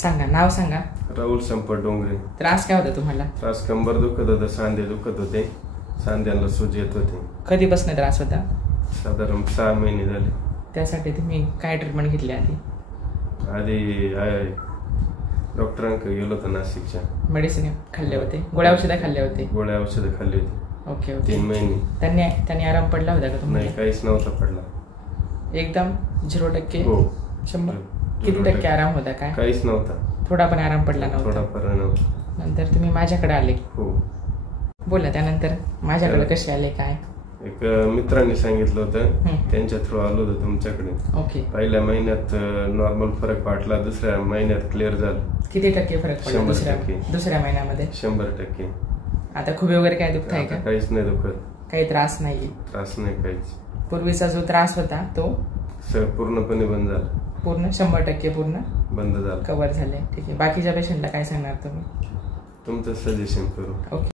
सांगा, नाव सांगा. राहुल संपत डोंगरे. त्रास काय होता तुम्हाला? त्रास कंबर दुखत होतं, सांधे दुखत होते, सांध्यांना सूज येत होते. कधीपासून त्रास होता? साधारण 6 महिने झाले. त्यासाठी तुम्ही काय ट्रीटमेंट घेतली आधी? डॉक्टरांकडे गेलो होतो नाशिकच्या. मेडिसिन खाल्ले होते, गोळ्या औषधं खाल्ले होते? गोळ्या औषधं खाल्ली होती. Okay okay. 3 महिने. त्यांनी आराम पडला होता का तुम्हाला? नाही, काहीच नव्हता पडला. एकदम 0%? हो. 100? किती टक्के आराम होता? काय काहीच नव्हता. थोडा पण आराम पडला नव्हता? थोडा पण नव्हता. नंतर तुम्ही माझ्याकडे आले? हो. बोला, त्यानंतर माझ्याकडे कसे आले काय? एक मित्रांनी सांगितलं होतं, त्यांच्या थ्रू आलो होतो तुमच्याकडे. ओके. पहिल्या महिन्यात नॉर्मल फरक वाटला, दुसऱ्या महिन्यात क्लिअर झालं. किती टक्के फरक पडला 100%. दुसऱ्या महिन्यामध्ये? 100%. आता खूप वगैरे काय दुखत आहे का? काहीच नाही दुखत. काही त्रास नाहीये? त्रास नाही काहीच. पूर्वीचा जो त्रास होता तो पूर्णपणे बंद झाला. पूर्ण 100% पूर्ण बंद झाला, कव्हर झाले. ठीक आहे. बाकीच्या पेशंटला काय सांगणार तुम्ही? तुमचं सजेशन करू. ओके.